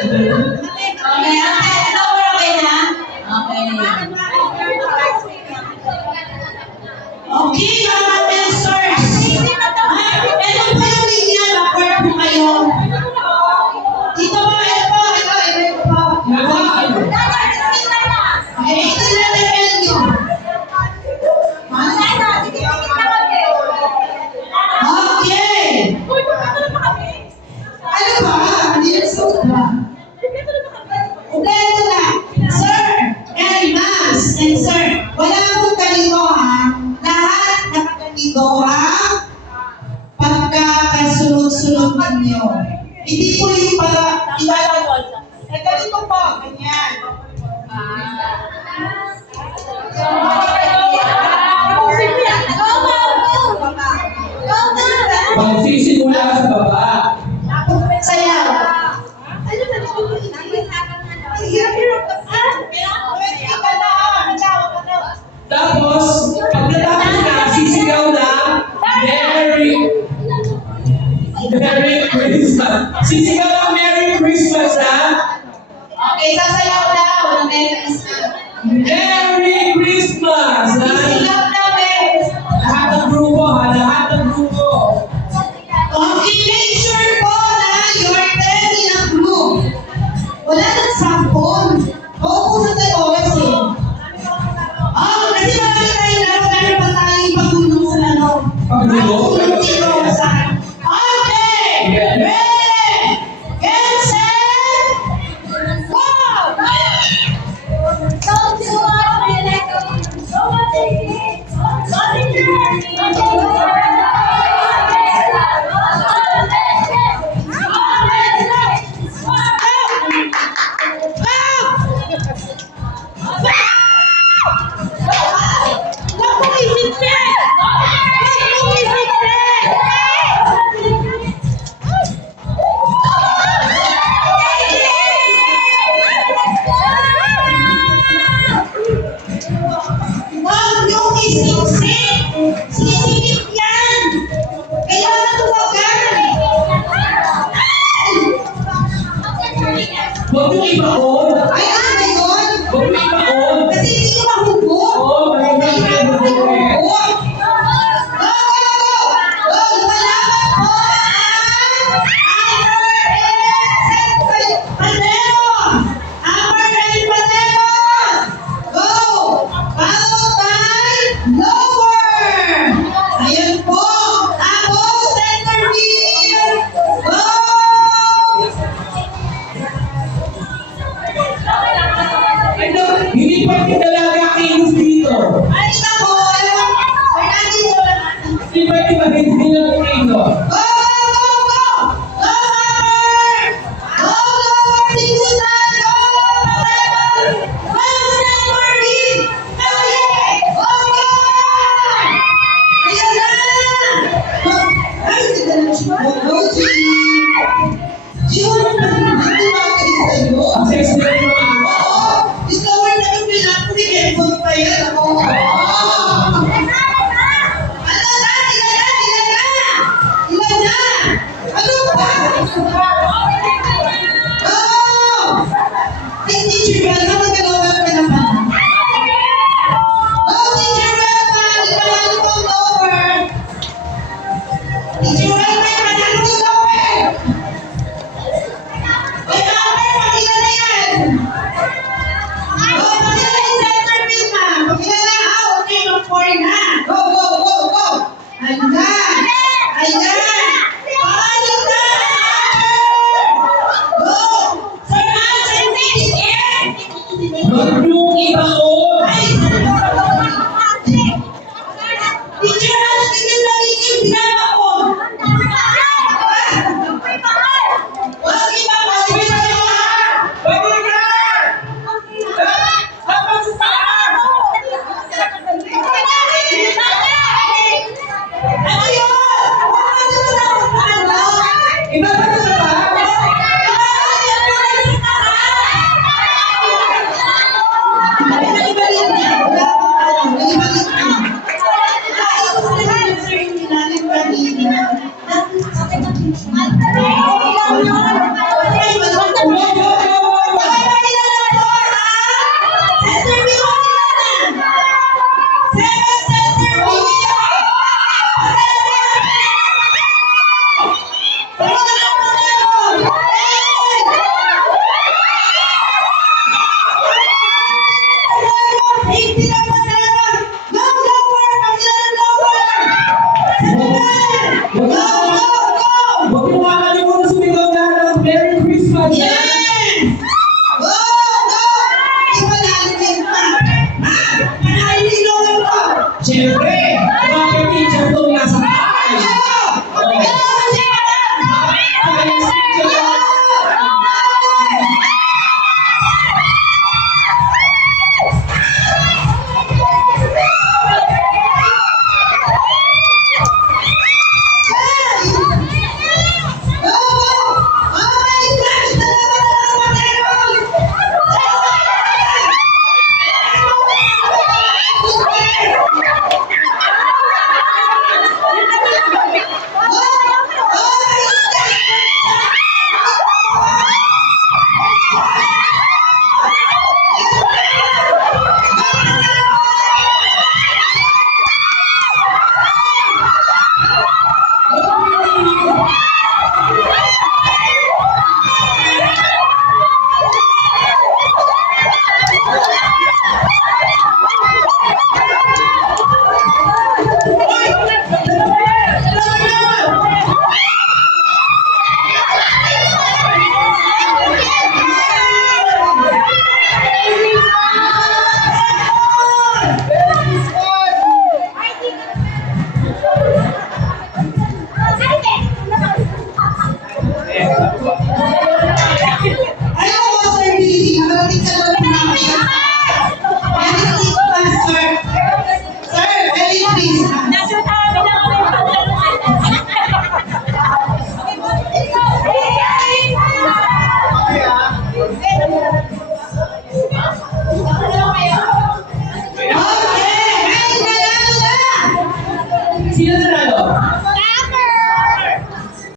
Okay, ito po okay na? Okay. Okay, mga dancers. Ito po yung linya, backward po kayo. Dito po, ito po. Okay, ito na level nyo. Okay. Ano ba? Hindi na suot ba? Kompleto na. Sir and ma'ams and sir, wala akong ganito ha. Lahat nakaganito ha. Pagkakasunod-sunod ninyo. Hindi po yung para ganito po, ganyan. Pagsisimula sa baba. Sayaw. Tapos, pagkatapos na, sisigaw na, Merry Christmas. Sisigaw na Merry Christmas, ha? Okay, sasayaw daw na Merry Christmas. Merry Christmas, ha? Sisigaw daw Merry Christmas. Lahat ng grupo, ha? Lahat ng grupo. Okay, make sure po na you're 10 in a group. Wala nang sampon. Mauusan tayo oras eh. Kasi marami tayo laro, meron pa tayong pagulong sa laro. Pagulong? Okay! Ready! Get set! Go! Huwag yung isisip! Sisipit yan! Kailangan tumagal! Huwag yung ibaon. Ay, ngayon? Huwag yung ibaon. Kasi hindi ko mahugot! Oo, mahirap na yung Go! ibaon. Go! Go! Lumalaban po Upper and Pateros! Go! Followed by lower! Ayan po! Tapos center wheel! Go! Hindi pa dalaga kilos dito. Ay, ito po! Fernandez ko lang. Hindi pa hindi lang kilos. Go! Go! Go! Go, lower! Tigutan! Go, Pateros! Go, center wheel! Go, yeah! Go, go! Ayan na! Ay, hindi ka na siya. Go, G! Yun! Hindi ba kayo sa'yo? Ang sexy na yung mga ano. Oo! Discover na yung pinapuri-report pa yan. Ako. Ano na? Ilan na? Ilan na? Ano ba? Oh! Hey, Teacher Belma, magagawa ka naman. Oh, Teacher Belma, ipanalo ko ang lower. Teacher Belma, ipanalo ko ang lower. Oy, upper, pakila na yan. Oh, pakila yung center, Belma. Pakila Father. Yes! Go! Go! Ipanalin pa! Ha? Panalilin ko! Siyempre, bakit teacher itong nasa bahay? Science teacher.